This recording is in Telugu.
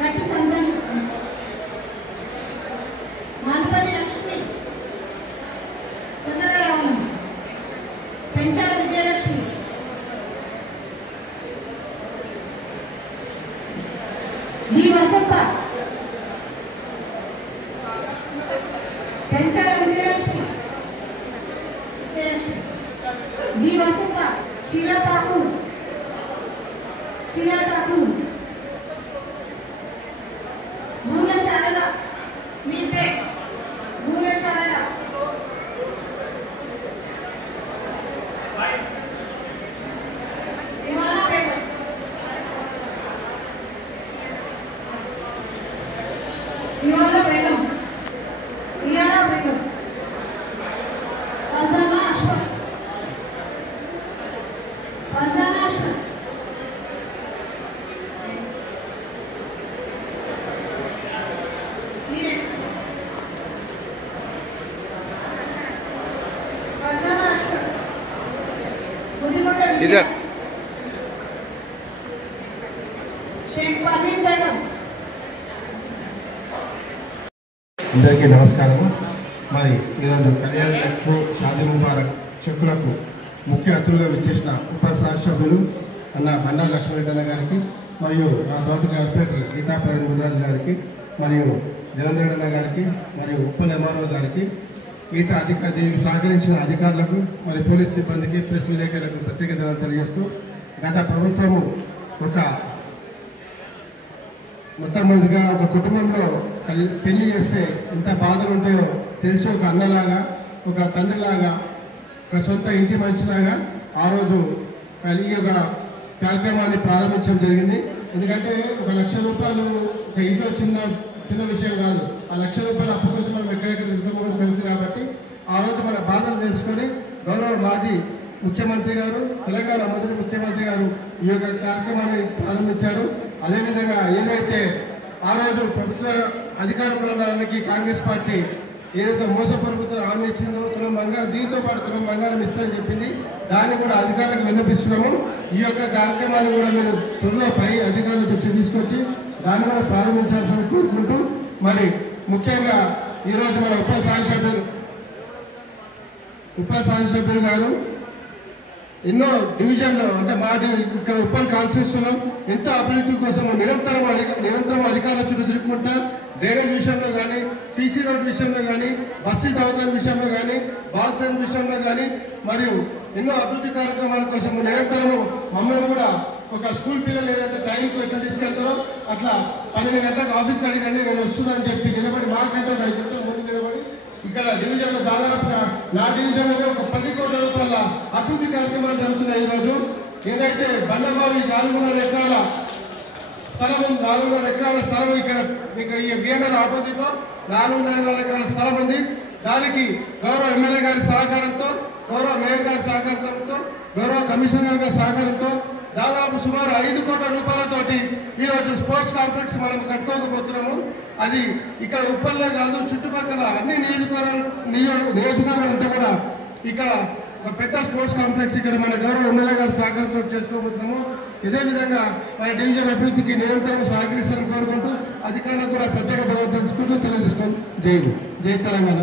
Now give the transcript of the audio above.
గట్టు సంతోష్, మానపల్లి లక్ష్మి, కొందర రావణం, పెంచాల విజయలక్ష్మి, డి వసంత, పెంచాల విజయలక్ష్మి, డి వసంత, షీలా ఠాకూర్, బూర్ల శారద, మీర్పేట్, బూర్ల శారద, ఇవానా బేగం, ఇయానా బేగం, ఫర్జానా అష్రఫ్, इधर शेख परवीन बेगम। అందరికీ నమస్కారం। మరి ఈరోజు కళ్యాణ లక్ష్మి షాదీ ముబారక్ చెక్కులకు ముఖ్య అతిథులుగా విచ్చేసిన ఉప సభ్యులు అన్న బండా లక్ష్మీరెడ్డి అన్న గారికి, మరియు నా తోటి కార్పొరేటర్ గీతా ప్రవీణ్ ముద్రాజ్ గారికి, మరియు దేవేంద్ర అన్న గారికి, మరియు ఉప్పల్ ఎంఆర్ఓ గారికి, మిగతా దీనికి సహకరించిన అధికారులకు, మరి పోలీస్ సిబ్బందికి, ప్రెస్ విలేకరులకు ప్రత్యేక ధన్యవాదాలు తెలియజేస్తూ, గత ప్రభుత్వము మొట్టమొదటిగా ఒక కుటుంబంలో పెళ్లి చేస్తే ఎంత బాధలు ఉంటాయో తెలిసి ఒక అన్నలాగా, ఒక తండ్రిలాగా, ఒక సొంత ఇంటి మనిషిలాగా ఆ రోజు ఈ యొక్క కార్యక్రమాన్ని ప్రారంభించడం జరిగింది. ఎందుకంటే 1 లక్ష రూపాయలు ఒక ఇంట్లో చిన్న విషయం కాదు. ఆ 1 లక్ష రూపాయల అప్పు కోసం మనం ఎక్కడెక్కడ తిరుగుతామో కూడా తెలుసు. కాబట్టి ఆ రోజు మన బాధను తెలుసుకొని గౌరవ మాజీ ముఖ్యమంత్రి గారు, తెలంగాణ మొదటి ముఖ్యమంత్రి గారు ఈ యొక్క కార్యక్రమాన్ని ప్రారంభించారు. అదేవిధంగా ఏదైతే ఆ రోజు ప్రభుత్వ అధికారంలో ఉండడానికి కాంగ్రెస్ పార్టీ ఏదైతే మోసపూరిత హామీ ఇచ్చిందో తులం బంగారం, దీంతో పాటు తులం బంగారం ఇస్తామని చెప్పింది, దాన్ని కూడా అధికారులకు విన్నపిస్తున్నాము. ఈ యొక్క కార్యక్రమాన్ని కూడా మీరు త్వరలో పై అధికారుల దృష్టి తీసుకొచ్చి దాన్ని కూడా ప్రారంభించాల్సిన కోరుకుంటూ, మరి ముఖ్యంగా ఈరోజు మన ఉప శాసనసభ్యులు గారు ఎన్నో డివిజన్లో, అంటే మా ఇక్కడ ఉప్పల్ కాన్స్టిట్యూషన్లో ఎంతో అభివృద్ధి కోసం నిరంతరం అధికారుల చుట్టూ తిరుగుకుంటా డ్రైనేజ్ విషయంలో కానీ, సీసీ రోడ్ విషయంలో కానీ, బస్తీ దవాఖాన విషయంలో కానీ, బాక్స్ లైన్ విషయంలో కానీ, మరియు ఎన్నో అభివృద్ధి కార్యక్రమాల కోసం నిరంతరము మమ్మల్ని కూడా ఒక స్కూల్ పిల్లలు ఏదైతే టైంకి ఎట్లా తీసుకెళ్తారో అట్లా 12 గంటలకు ఆఫీస్కి అడిగండి నేను వస్తున్నా అని చెప్పి నిలబడి మాకంటే 5 నిమిషాల ముందు నిలబడి ఇక్కడ డివిజన్లో దాదాపుగా నా డివిజన్లో ఒక 10 కోట్ల రూపాయల అభివృద్ధి కార్యక్రమాలు జరుగుతున్నాయి. ఈరోజు ఏదైతే బండబావి 400 ఎకరాల స్థలం ఉంది, 400 ఎకరాల స్థలం ఇక్కడ మీకు ఈ బిఎన్ఆర్ ఆపోజిట్ లో 400 ఎకరాల స్థలం ఉంది. దానికి గౌరవ ఎమ్మెల్యే గారి సహకారంతో, గౌరవ మేయర్ గారి సహకారంతో, గౌరవ కమిషనర్ గారి సహకారంతో దాదాపు సుమారు 5 కోట్ల రూపాయలతోటి ఈరోజు స్పోర్ట్స్ కాంప్లెక్స్ మనం కట్టుకోకపోతున్నాము. అది ఇక్కడ ఉప్పల్లో కాదు, చుట్టుపక్కల అన్ని నియోజకవర్గాలంతా కూడా ఇక్కడ ఒక పెద్ద స్పోర్ట్స్ కాంప్లెక్స్ ఇక్కడ మన గౌరవ ఎమ్మెల్యే గారి సహకారంతో చేసుకోబోతున్నాము. ఇదే విధంగా మన డివిజన్ అభివృద్ధికి నిరంతరం సహకరిస్తారని కోరుకుంటూ అధికారులకు కూడా ప్రత్యేక ధన్యవాదాలు తెలుసుకుంటూ తెలియజేసుకోండి. జై తెలంగాణ.